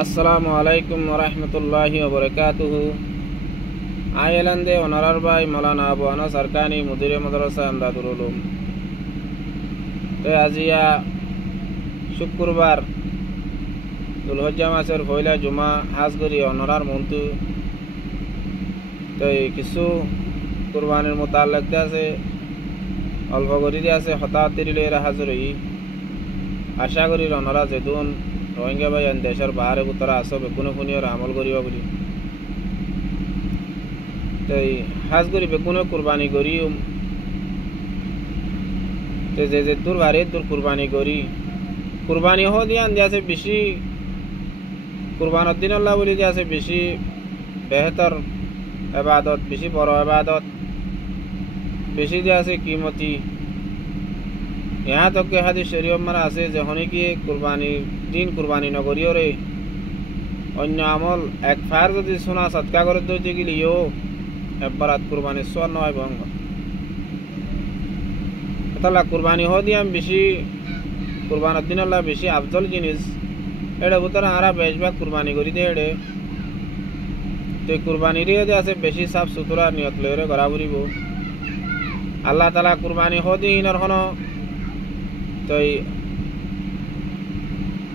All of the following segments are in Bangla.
আসসালামু আলাইকুম ওরহমতুল্লাহি ওবরকাতুহু। আয়ালান্দে ওনারার ভাই মৌলানা আবু আনাস আরকানি মুদিরে মাদ্রাসা আমদাদুল উলুম। তো আজিয়া শুক্রবার দুলহজ্জা মাসের পয়লা জুমা হাজগরি ওনারার মন্তু। তো কিছু কুরবানির মোতাল্লাক আছে, অল্প করি আছে হতাহতিরিলে হাজরি। আশা করি ওনারা যেদুন রোহিঙ্গা ভাই দেশের বাহারে উত্তরা আসো বেগুনে ফুনিয়র আমল করিবা বলি। তাই হাজ করি বেগুনে কুরবানি করি যে দূর বারে দূর কুরবানি করি। কুরবানি হ দিয়ে আছে বেশি কুরবানের দিন আল্লাহ বলি দিয়ে আছে বেশি বেহতর এবাদত, বেশি বড় এবাদত, বেশি দিয়ে আছে কিমতি। यहाँ तक के हादिस शरीफ में আছে যখনই কি কুরবানির দিন কুরবানি নগরীয় রে অন্য আমল এক ফার যদি সোনা সৎকা করে দিতে গেলিও একবারাত কুরবানি সোয়ার নয় ভঙ্গ তাহলে কুরবানি হ দিয়াম বেশি কুরবানের দিন আল্লাহ বেশি আফজল জিনিস এটা ভিতরে আরা বেশভাগ কুরবানি করি দে এড়ে। তো কুরবানির দিয়ে আছে বেশি সাফ সুতরা নিয়ত লয়ে করা বুড়িব আল্লাহ তালা কুরবানি হ দিনের হন। তো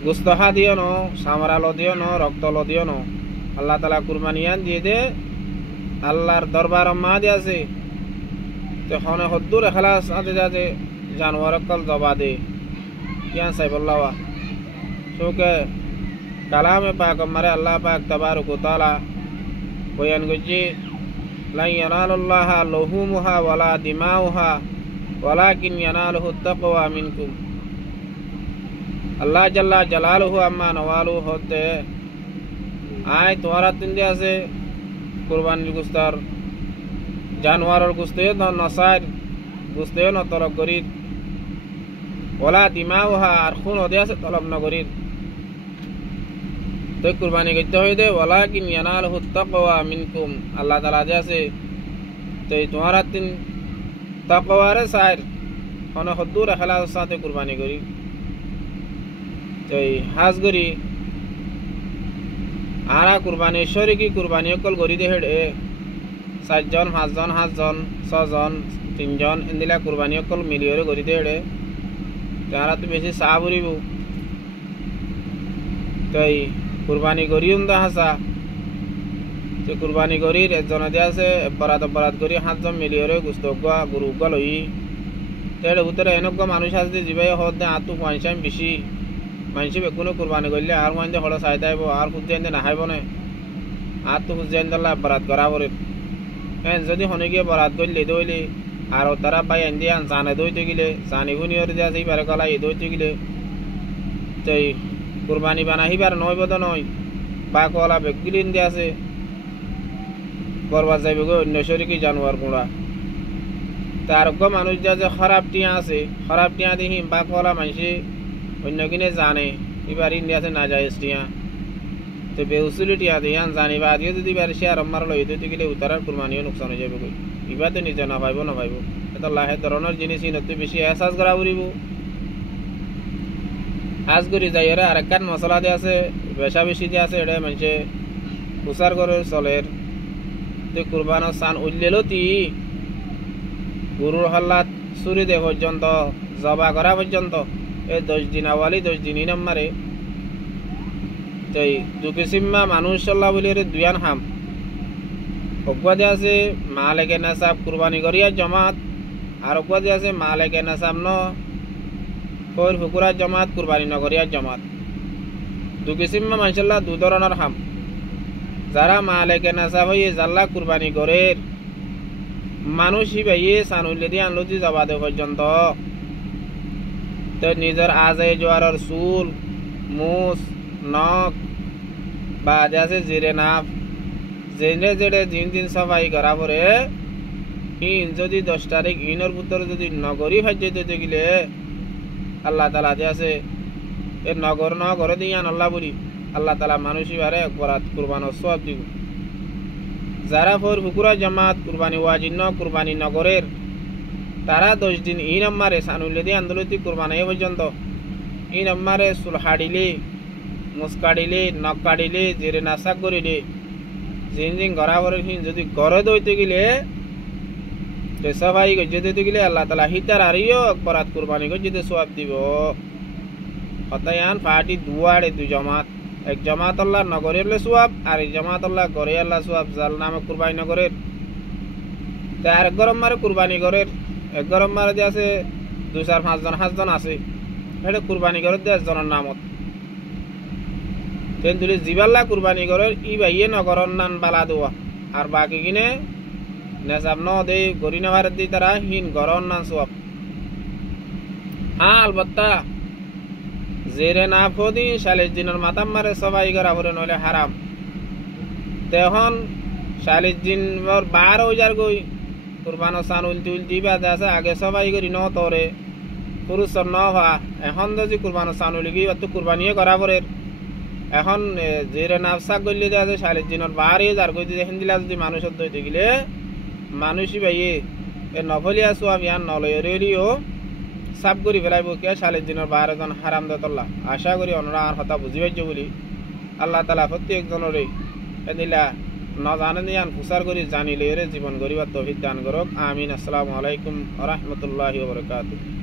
গুস্তহা দিও ন, সামরা লো দিও ন, রক্ত লো দিও ন, আল্লাহ তালা কুরবানিয়ান দিয়ে দে আল্লাহর দরবার মা দিয়ে আছে। তো হনে হদ্দুর এখালাস আছে যাতে জানোয়ার কল জবা দে কিয়ান সাইবুল্লাহ শোকে কালামে পাক মারে আল্লাহ পাক তাবারক ওয়া তাআলা বয়ান করছে লা ইয়ানালুল্লাহা লুহুমুহা ওয়ালা দিমাউহা ওয়ালাকিন ইয়ানালুহু তাকওয়া মিনকুম। আল্লাহ জাল্লা জালালুহু আম্মা নওয়ালু হতে আয় তোমারা তিনদে আছে কুরবানির গুস্তার জানোয়ারের গুস্তেও নসার গুস্তেও ন তলব করি ওলা দিমাউহা আর খুন হতে আছে তলব নগরী। তো কুরবানি করতে হয়ে দে ওয়ালাকিন ইয়ানালুহু তাকওয়া মিনকুম। আল্লাহ তাআলা দে আছে তো তোমারা তিন তাকওয়ারে সাইর হন হদ্দুর এখলাস সাথে কুরবানি করি। তো হাজ করি আরা কুরবানি শরীকি কুরবানি অকল করি দে হেডে 4 জন 5 জন 7 জন 6 জন 3 জন এন্দিলা কুরবানি অকল মিলিয়রে করি দে হেডে তারা তো বেশি চা বুড়িব। তাই কুরবানি করি দা হাসা তো কুরবানি করি একজন দিয়ে আছে বরাত করি 7 জন মিলিয়রে গুস্ত গরু লই তেড়ে উত্তরে এনেক মানুষ আছে জিবাই হদ দে আতু পয়সা বেশি মানুষে বেগুনে কুরবানি করলে আর মধ্যে হলো চাই তাইব আর খুঁজে না হাইব না আর তো খুঁজে আনদাল্লা বরাত করা পরে যদি হনে গিয়ে বরাত করলে দইলে আর তারা পাই আন দিয়ে জানে দইতে গেলে জানি শুনিয়র দিয়ে আছে এইবারে কলা এই দইতে গেলে তো কুরবানি বানাহিবার নয় বদ নয় বা কলা বেগিলিন দিয়ে আছে করবার যাইব গো অন্য শরীকি জানোয়ার গুঁড়া তার মানুষ যা যে খারাপ টিয়া আছে খারাপ টিয়া দিহিম বা কলা মানুষে অন্য কিনে জানে এবার ইন্ডিয়াতে না যায় টিয়া তো বেউসুলি টিয়া দিয়ে জানিবা দিয়ে যদি এবার সে আর আমার লই দিতে গেলে উতারার কুরবানিও নোকসান হয়ে যাবে কই এবার তো নিজে না পাইব এটা লাহে ধরনের জিনিস ইনতে বেশি এহসাস করা উড়িব। আজ করি যাই এরা আর একখান মশলা দিয়ে আছে বেশা বেশি দিয়ে আছে এটা মানুষে উচার করে চলের তো কুরবানোর সান উল্লেলো তি গরুর হল্লাত চুরি দে পর্যন্ত জবা করা পর্যন্ত এই 10 দিন আওয়ালি 10 দিনই নাম্বারে। তো দুকিসিম্মা মানুষ আল্লাহ বলি দুয়ান হাম অজ্ঞাদে আছে মালেকে নাসাব কুরবানি করিয়া জমাত আর অজ্ঞাদে আছে মালেকে নাসাব ন কইর ফুকুরা জমাত কুরবানি নগরিয়া জমাত। দুকিসিম্মা মাশাআল্লাহ দু ধরনের হাম যারা মালেকে নাসাব হয়ে জাল্লা কুরবানি করে মানুষ হিবাইয়ে সানুল্লে দিয়ে আনলো যে জবাদে পর্যন্ত তো নিজের আজে জোয়ারের চুল মুস নখ বা আছে জিরে নাফ জেনে জেড়ে দিন সফাই করা পরে ইন যদি 10 তারিখ ইনর ভিতরে যদি নগরী ভাজ্য দিতে গেলে আল্লাহ তালা যে আছে এ নগর দিয়ে আল্লাহ বলি আল্লাহ তালা মানুষই বারে একবারাত কুরবানোর সব দিব। যারা ফর ফুকুরা জামাত কুরবানি ওয়াজিন কুরবানি নগরের তারা 10 দিন ই নম্বরে সানুল্লে দিয়ে আন্দোলিত কুরবানি পর্যন্ত ই নম্বরে সুলহাডিলে মুস কাটিলে নখ কাটিলে জেরে নাশাক করিলে জিন গড়া করে যদি গড়ে দইতে গেলে সবাই গজ্জে দিতে গেলে আল্লাহ তালা হিতার আরিও বরাত কুরবানি গজ্জে সোয়াব দিব হতায়ান পার্টি দুয়ারে দুই জমাত এক জমাত আল্লাহ নগরের সোয়াব আর এক জমাত আল্লাহ গড়ে আল্লাহ সোয়াব জাল নামে কুরবানি নগরের তাই আর এক গরম মারে কুরবানি গড়ের এক গরম মারে যে আছে 2-4-5 জন 7 জন আছে এটা কুরবানি গড়ের 10 জনের নামত তেন তুলি জিবাল্লা কুরবানি গড়ের ই বাইয়ে নগরন নান বালা দেওয়া আর বাকি কিনে নেশাব ন দে গরি নেওয়ার দি তারা হিন গরন নান সোয়াব আলবত্তা জেরে না ফদি 40 দিনের মাতাম মারে সবাই করা ভরে নইলে হারাম তখন 40 দিন 12,000 গই কুরবানো সান উল্টি বাদ আছে আগে সবাই করি ন তরে পুরুষ ন হওয়া এখন যদি কুরবানো সান উলি তো কুরবানিয়ে করা ভরে এখন জেরে নাফসাক গলি আছে 40 দিনের 12,000 গই যদি হিন্দিলা যদি মানুষের দইতে গেলে মানুষই ভাইয়ে এ নফলিয়া সোয়াব ইয়ান নলয়রিও সাব করি ফেলাইব কে 40 দিনের 12 জন হারাম দতল্লা আশা করি ওনারা আর কথা বুঝি পাইছে বলি আল্লাহ তাআলা প্রত্যেকজনরে এদিলা না জানেন ইয়ান প্রচার করি জানিলে জীবন গরিবার তৌফিক দান করুক আমিন। আসসালামু আলাইকুম ওয়া রাহমাতুল্লাহি ওয়া বারাকাতুহু।